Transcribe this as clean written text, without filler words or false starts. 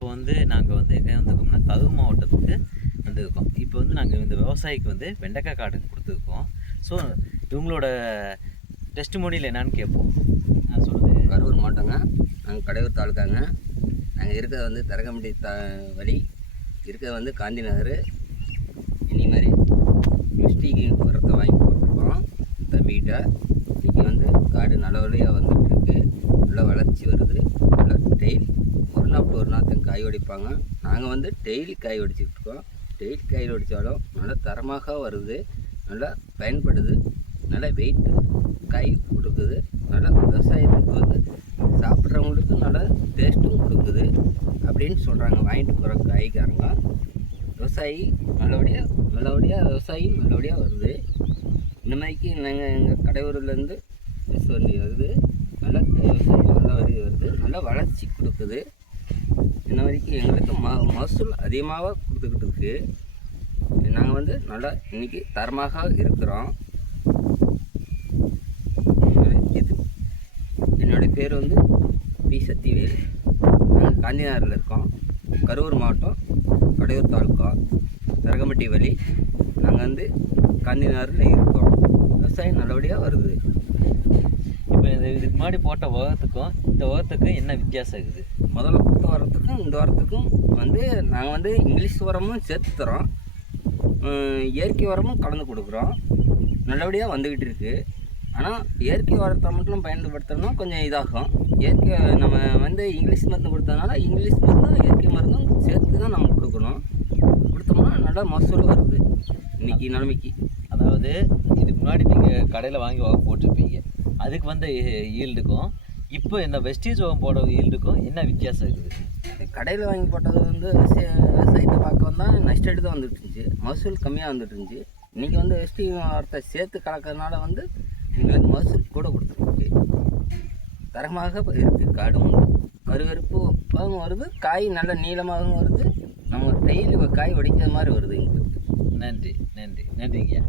இப்போ வந்து நாங்கள் வந்து எங்கே வந்திருக்கோம்னா கரூர் மாவட்டத்துக்கு வந்திருக்கோம். இப்போ வந்து நாங்கள் இந்த விவசாயிக்கு வந்து வெண்டைக்காய் காடு கொடுத்துருக்கோம். ஸோ இவங்களோட டெஸ்டிமோனியில் என்னன்னு கேட்போம். நான் சொல்லுங்கள். கரூர் மாவட்டங்க, நாங்கள் கடையூர் தாலுக்காங்க. நாங்கள் இருக்கிறது வந்து தரகம்பட்டி வழி இருக்கிறது வந்து காந்தி நகர். இனி மாதிரி மிஸ்டிக்கு உரத்தை வாங்கி போட்டிருக்கோம் தம்பிக்கிட்ட. இன்றைக்கி வந்து காடு நல்லபடியாக வந்துட்டுருக்கு, நல்லா வளர்ச்சி வருது. நல்லா டெய்லி ஒரு நாள் ஒரு நாள் காய் உடைப்பாங்க. நாங்கள் வந்து டெய்லி காய் உடைச்சிட்ருக்கோம். டெய்லி காய் உடைத்தாலும் நல்லா தரமாக வருது, நல்லா பயன்படுது, நல்லா வெயிட்டு காய் கொடுக்குது. நல்லா விவசாயத்துக்கு வந்து சாப்பிட்றவங்களுக்கு நல்லா டேஸ்ட்டும் கொடுக்குது அப்படின்னு சொல்கிறாங்க வாங்கிட்டு போகிற காய்காரங்க. விவசாயி நல்லபடியாக விவசாயி நல்லபடியாக வருது. இந்த மாதிரிக்கு நாங்கள் எங்கள் கடையூர்லேருந்து பேச வேண்டி வருது. நல்லா விவசாயி நல்லபடியாக வருது, நல்லா வளர்ச்சி கொடுக்குது. இந்த மாதிரிக்கு எங்களுக்கு மகசூல் அதிகமாக கொடுத்துக்கிட்டு இருக்குது. நாங்கள் வந்து நல்லா இன்றைக்கி தரமாக இருக்கிறோம். இது என்னுடைய பேர் வந்து பி சத்திவேல். நாங்கள் காந்தி நகரில் இருக்கோம். கரூர் மாவட்டம், கடையூர் தாலுக்கா, தரகம்பட்டி வழி. நாங்கள் வந்து காந்தி நகரில் இருக்கோம். விவசாயம் நல்லபடியாக வருது. இப்போ இதுக்கு முன்னாடி போட்ட உரத்துக்கும் இந்த உரத்துக்கும் என்ன வித்தியாசம் இருக்குது? முதல்ல கொடுத்த உரத்துக்கும் இந்த உரத்துக்கும் வந்து நாங்கள் வந்து இங்கிலீஷ் உரமும் சேர்த்து தரோம், இயற்கை உரமும் கலந்து கொடுக்குறோம். நல்லபடியாக வந்துக்கிட்டு இருக்குது. ஆனால் இயற்கை உரத்தை மட்டும் பயன்படுத்தணும்னா கொஞ்சம் இதாகும். இயற்கை நம்ம வந்து இங்கிலீஷ் மருந்து கொடுத்ததுனால இங்கிலீஷ் மருந்தும் இயற்கை மருந்தும் சேர்த்து தான் நம்ம கொடுக்கணும். கொடுத்தோம்னா நல்லா மகசூல் வருது இன்றைக்கி நிலைமைக்கு. அதாவது இதுக்கு முன்னாடி நீங்கள் கடையில் வாங்கி உரம் போட்டிருப்பீங்க, அதுக்கு வந்த ஈல்டுக்கும் இப்போ இந்த வெஸ்டேஜ் உரம் போட ஈல்டுக்கும் என்ன வித்தியாசம் இருக்குது? கடையில் வாங்கி போட்டது வந்து விவசாயத்தை பார்க்க வந்தால் நஷ்டேடு தான் வந்துட்டு இருந்துச்சு, மகசூல் கம்மியாக வந்துட்டு இருந்துச்சு. இன்றைக்கி வந்து வெஸ்டி உரத்தை சேர்த்து கலக்கிறதுனால வந்து எங்களுக்கு மகசூல் கூட கொடுத்துருக்கு. தரமாக இருக்குது. காடும் கருவறுப்பாகவும் வருது, காய் நல்ல நீளமாகவும் வருது. நம்ம டெய்லி காய் உடைக்கிற மாதிரி வருது எங்களுக்கு. நன்றி நன்றிங்கய்யா.